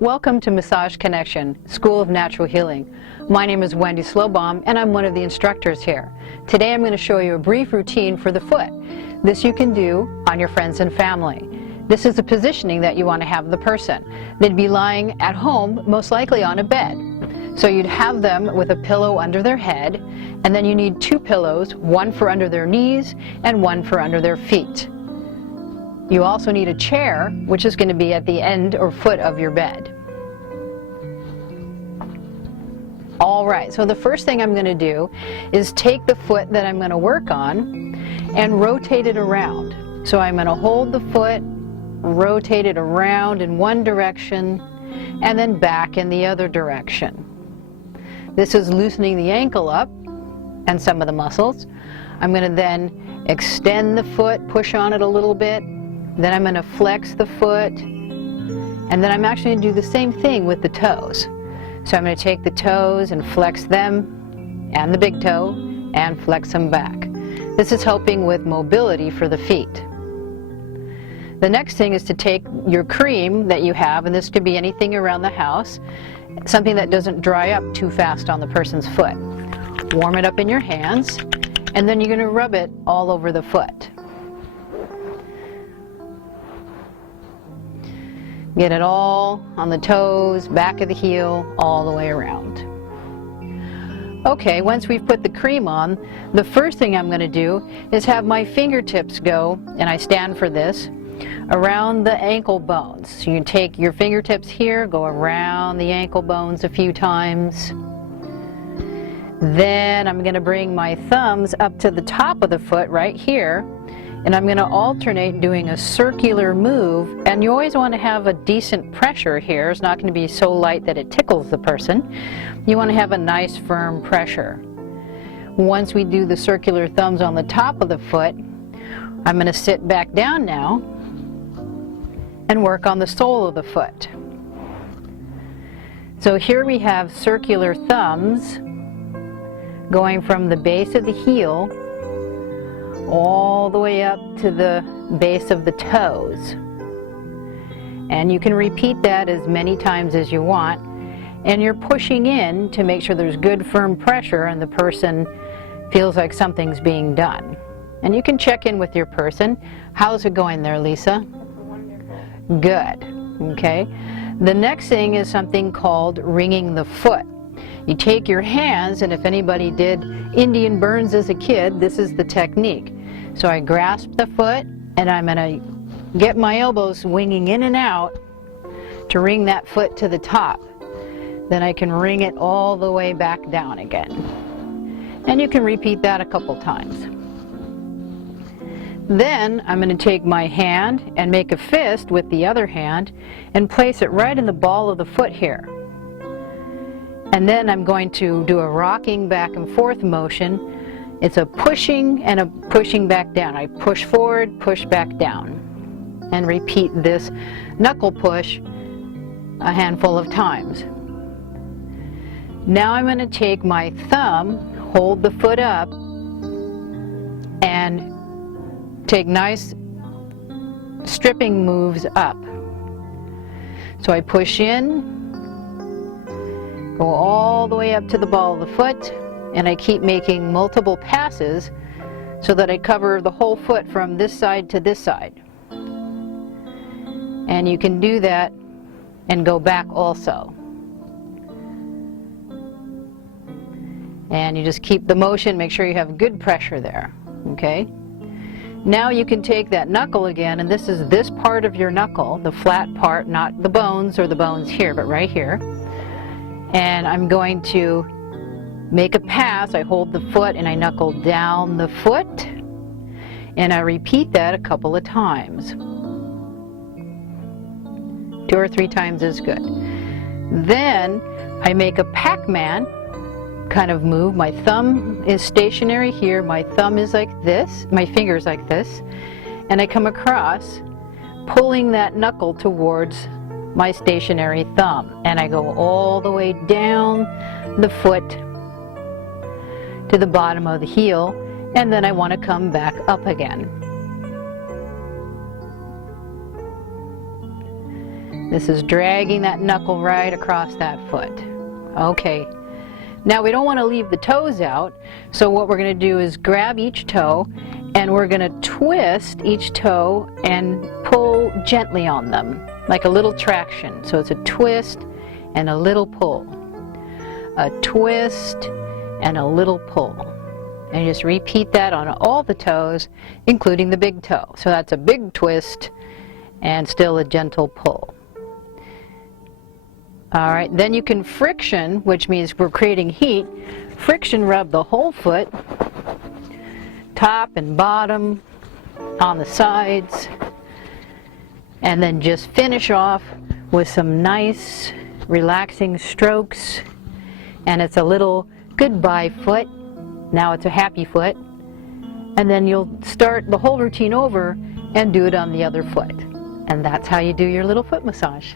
Welcome to Massage Connection, School of Natural Healing. My name is Wendy Slowbaum and I'm one of the instructors here. Today I'm going to show you a brief routine for the foot. This you can do on your friends and family. This is the positioning that you want to have the person. They'd be lying at home, most likely on a bed. So you'd have them with a pillow under their head, and then you need two pillows, one for under their knees and one for under their feet. You also need a chair, which is going to be at the end or foot of your bed. All right, so the first thing I'm going to do is take the foot that I'm going to work on and rotate it around. So I'm going to hold the foot, rotate it around in one direction, and then back in the other direction. This is loosening the ankle up and some of the muscles. I'm going to then extend the foot, push on it a little bit. Then I'm going to flex the foot, and then I'm actually going to do the same thing with the toes. So I'm going to take the toes and flex them, and the big toe, and flex them back. This is helping with mobility for the feet. The next thing is to take your cream that you have, and this could be anything around the house, something that doesn't dry up too fast on the person's foot. Warm it up in your hands, and then you're going to rub it all over the foot. Get it all on the toes, back of the heel, all the way around. Okay, once we've put the cream on, the first thing I'm going to do is have my fingertips go, and I stand for this, around the ankle bones. So you can take your fingertips here, go around the ankle bones a few times. Then I'm going to bring my thumbs up to the top of the foot right here, and I'm going to alternate doing a circular move, and you always want to have a decent pressure here. It's not going to be so light that it tickles the person. You want to have a nice firm pressure. Once we do the circular thumbs on the top of the foot, I'm going to sit back down now and work on the sole of the foot. So here we have circular thumbs going from the base of the heel all the way up to the base of the toes. And you can repeat that as many times as you want, and you're pushing in to make sure there's good firm pressure and the person feels like something's being done. And you can check in with your person. How's it going there, Lisa? Wonderful. Good. Okay. The next thing is something called ringing the foot. You take your hands, and if anybody did Indian burns as a kid, this is the technique. So I grasp the foot, and I'm going to get my elbows winging in and out to ring that foot to the top. Then I can ring it all the way back down again. And you can repeat that a couple times. Then I'm going to take my hand and make a fist with the other hand and place it right in the ball of the foot here. And then I'm going to do a rocking back and forth motion. It's a pushing and a pushing back down. I push forward, push back down. And repeat this knuckle push a handful of times. Now I'm going to take my thumb, hold the foot up, and take nice stripping moves up. So I push in, go all the way up to the ball of the foot, and I keep making multiple passes so that I cover the whole foot from this side to this side. And you can do that and go back also. And you just keep the motion, make sure you have good pressure there. Okay? Now you can take that knuckle again, and this is this part of your knuckle, the flat part, not the bones or the bones here, but right here. And I'm going to make a pass. I hold the foot and I knuckle down the foot, and I repeat that a couple of times. 2 or 3 times is good. Then I make a Pac-Man kind of move. My thumb is stationary here, my thumb is like this, my finger's like this, and I come across pulling that knuckle towards my stationary thumb, and I go all the way down the foot to the bottom of the heel, and then I want to come back up again. This is dragging that knuckle right across that foot. Okay. Now we don't want to leave the toes out, so what we're going to do is grab each toe and we're going to twist each toe and pull gently on them, like a little traction. So it's a twist and a little pull. A twist and a little pull. And you just repeat that on all the toes, including the big toe. So that's a big twist and still a gentle pull. All right, then you can friction, which means we're creating heat. Friction rub the whole foot, top and bottom, on the sides, and then just finish off with some nice relaxing strokes. And it's a little goodbye foot. Now it's a happy foot. And then you'll start the whole routine over and do it on the other foot. And that's how you do your little foot massage.